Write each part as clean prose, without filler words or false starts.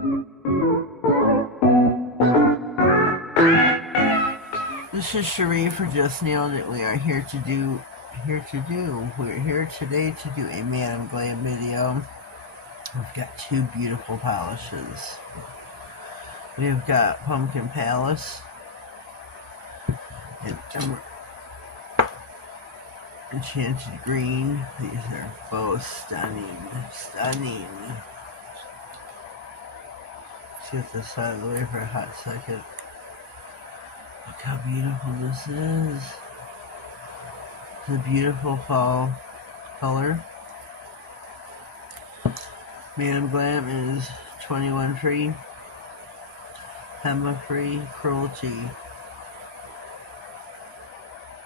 This is Cherie for Just Nailed It. We are here we're here today to do a Man Glam video. We've got two beautiful polishes. We've got Pumpkin Palace and Enchanted Green. These are both stunning. Let's get this out of the way for a hot second. Look how beautiful this is. It's a beautiful fall color. Man Glam is 21 free, HEMA free, cruelty.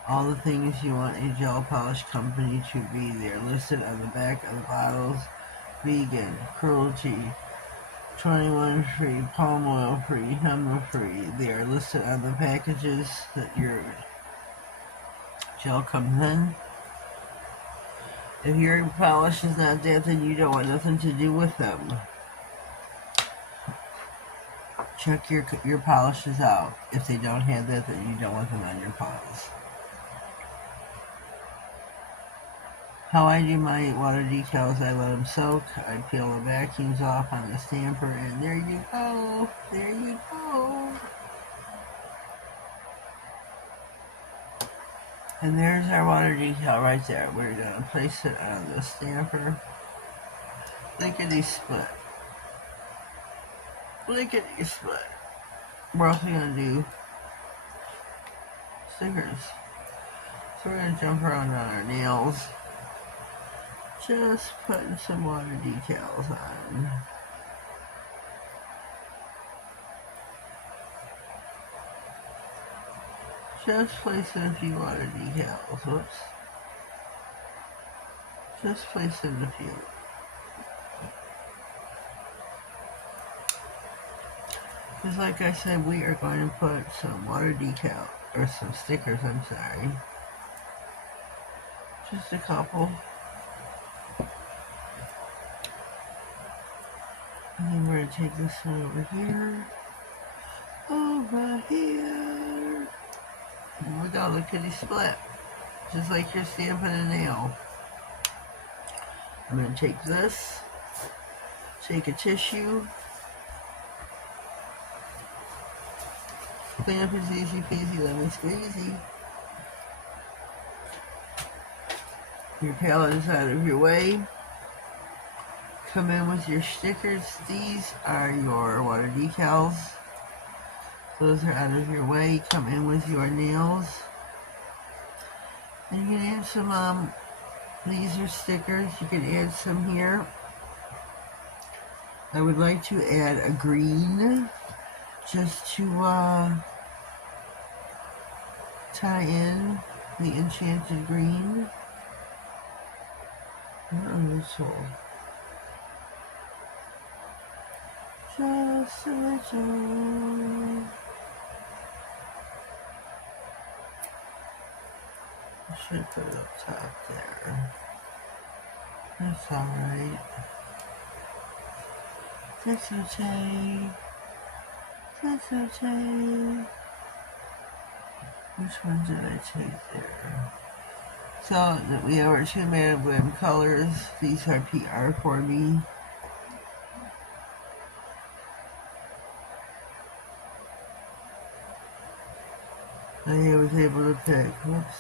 All the things you want a gel polish company to be. They're listed on the back of the bottles. Vegan, cruelty, 21 free, palm oil free, HEMA free. They are listed on the packages that your gel comes in. If your polish is not that, then you don't want nothing to do with them. Check your polishes out. If they don't have that, then you don't want them on your paws. How I do my water decals, I let them soak, I peel the vacuums off on the stamper, and there you go. There you go. And there's our water decal right there. We're going to place it on the stamper. Lickety split. Lickety split. We're also going to do stickers. So we're going to jump around on our nails. Just putting some water decals on. Just placing a few water decals. Whoops. Just placing a few. Just like I said, we are going to put some water decal, or some stickers, I'm sorry. Just a couple. And then we're going to take this one over here. Over here. And we got a lickety split. Just like you're stamping a nail. I'm going to take this. Take a tissue. Clean up is easy peasy, lemon squeezy. Your palette is out of your way. Come in with your stickers. These are your water decals. Those are out of your way. Come in with your nails. And you can add some, these are stickers. You can add some here. I would like to add a green just to tie in the enchanted green. Not on this hole. Just a little. I should put it up top there. That's alright. That's okay. That's okay. Which one did I take there? So we have our two Man Glam colors. These are PR for me. I was able to pick, whoops,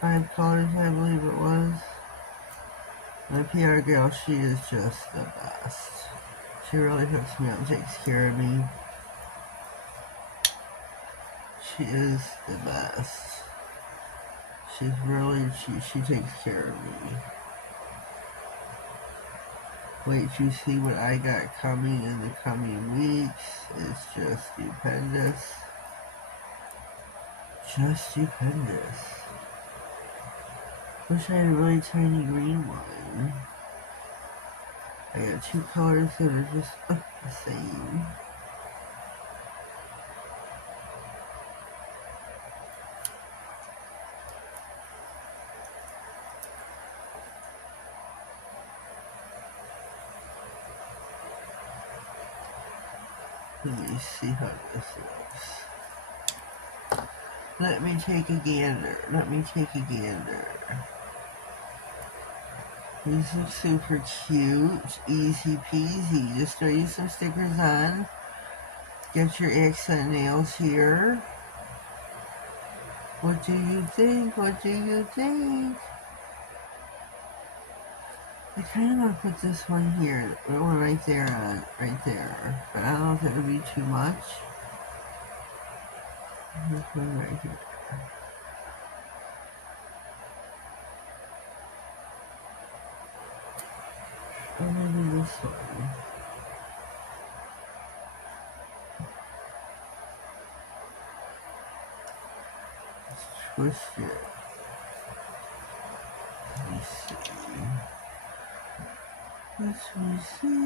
5 colors, I believe it was. My PR girl, she is just the best. She really hooks me up and takes care of me. She is the best. She's really, she takes care of me. Wait till you see what I got coming in the coming weeks. It's just stupendous. Just stupendous. Wish I had a really tiny green one. I got 2 colors that are just the same. Let me see how this looks. Let me take a gander. These look super cute. Easy peasy. Just throw you some stickers on. Get your accent nails here. What do you think? I kind of want to put this one here. The one right there on. Right there. But I don't know if that would be too much. This one right here. And maybe this one. Let's twist it. Let me see.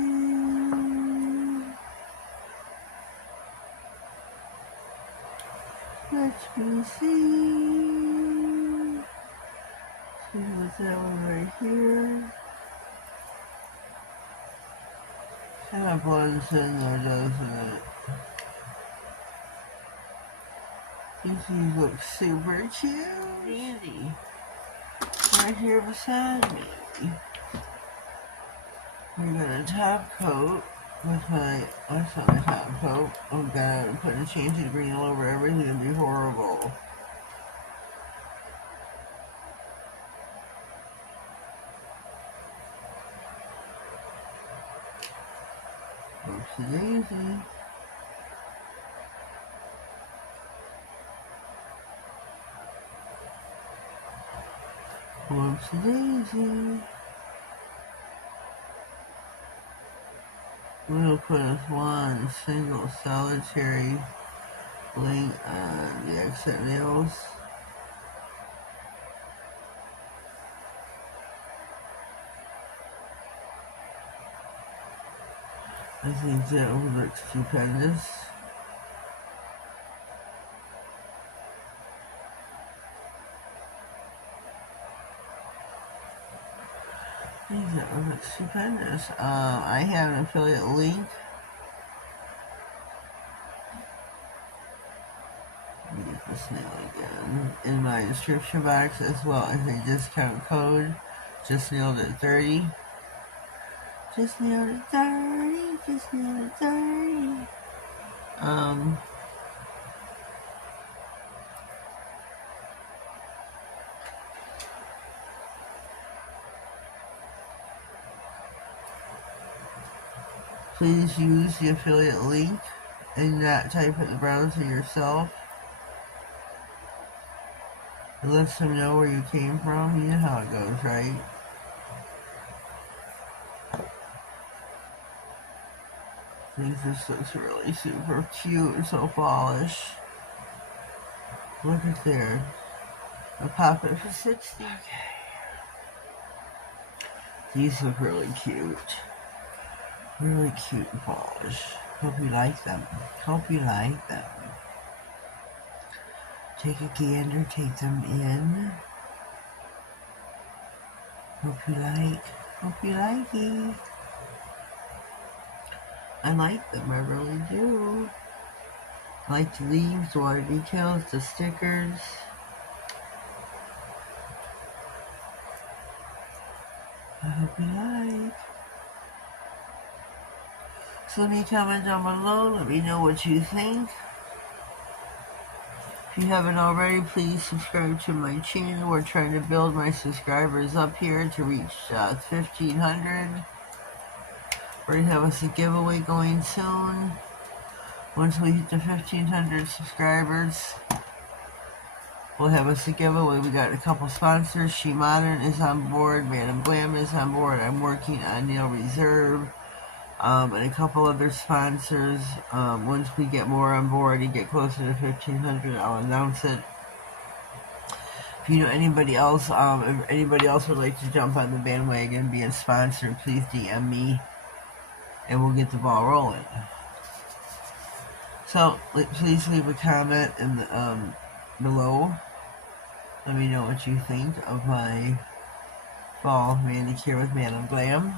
See what's that one right here? Kind of blends in there, doesn't it? These look super cute. Dandy. Right here beside me. We're gonna top coat with that's not my top coat. Oh god, I'm putting a change of green all over everything. It'd be horrible. Oopsie daisy. Whoopsie daisy. We'll put one single solitary bling on the accent nails. I think that would look stupendous. That would look stupendous. I have an affiliate link. Let me get this nail again. In my description box, as well as a discount code. Just.nailedit30. Just.nailedit30. Please use the affiliate link and not type in the browser yourself. It lets them know where you came from. You know how it goes, right? This looks really super cute and so polished. Look at there. I'll pop it for 60. These look really cute. Really cute and polished. Hope you like them. Take a gander, take them in. Hope you like it. I like them, I really do. I like the leaves, the water details, the stickers. I hope you like. So leave me a comment down below. Let me know what you think. If you haven't already, please subscribe to my channel. We're trying to build my subscribers up here to reach 1,500. We're going to have a giveaway going soon. Once we hit the 1,500 subscribers, we'll have a giveaway. We got a couple sponsors. She Modern is on board. Madam Glam is on board. I'm working on Nail Reserve. And a couple other sponsors. Once we get more on board and get closer to 1,500, I'll announce it. If you know anybody else, if anybody else would like to jump on the bandwagon and be a sponsor, please DM me, and we'll get the ball rolling. So please leave a comment in the below. Let me know what you think of my fall manicure with Madam Glam.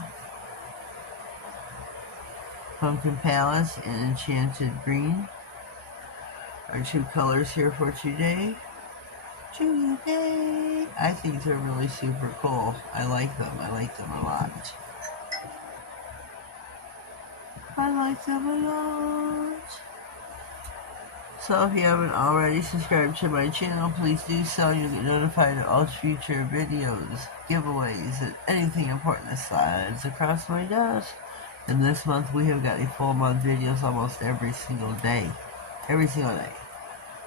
Pumpkin Palace and Enchanted Green are two colors here for today. I think they're really super cool. I like them. I like them a lot. I like them a lot. So if you haven't already subscribed to my channel, please do so. You'll get notified of all future videos, giveaways, and anything important that slides across my desk. And this month we have got a full month videos almost every single day. Every single day.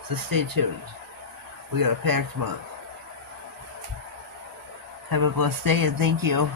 So stay tuned. We got a packed month. Have a blessed day and thank you.